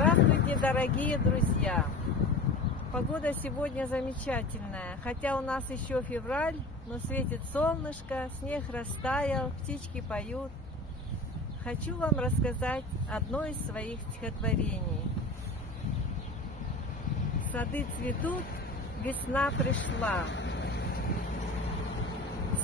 Здравствуйте, дорогие друзья! Погода сегодня замечательная, хотя у нас еще февраль, но светит солнышко, снег растаял, птички поют. Хочу вам рассказать одно из своих стихотворений. Сады цветут, весна пришла.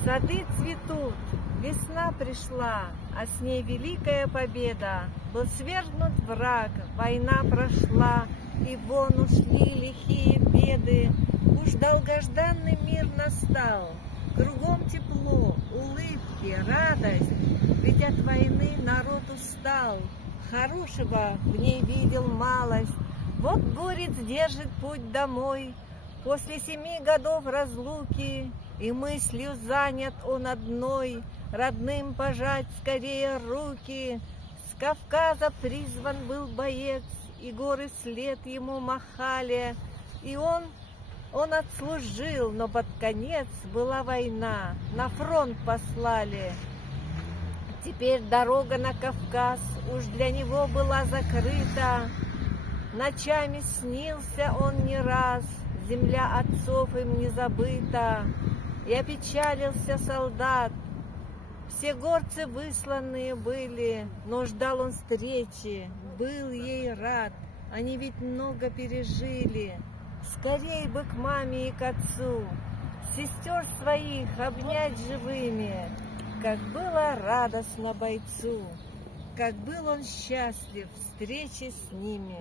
Сады цветут, весна пришла, а с ней великая победа. Был свергнут враг, война прошла, и вон ушли лихие беды. Уж долгожданный мир настал, кругом тепло, улыбки, радость, ведь от войны народ устал, хорошего в ней видел малость. Вот горец держит путь домой, после 7 годов разлуки, и мыслью занят он одной, родным пожать скорее руки. С Кавказа призван был боец, и горы след ему махали, и он отслужил, но под конец была война, на фронт послали. Теперь дорога на Кавказ уж для него была закрыта, ночами снился он не раз, земля отцов им не забыта. И опечалился солдат, все горцы высланные были, но ждал он встречи, был ей рад, они ведь много пережили. Скорей бы к маме и к отцу, сестер своих обнять живыми, как было радостно бойцу, как был он счастлив встречи с ними.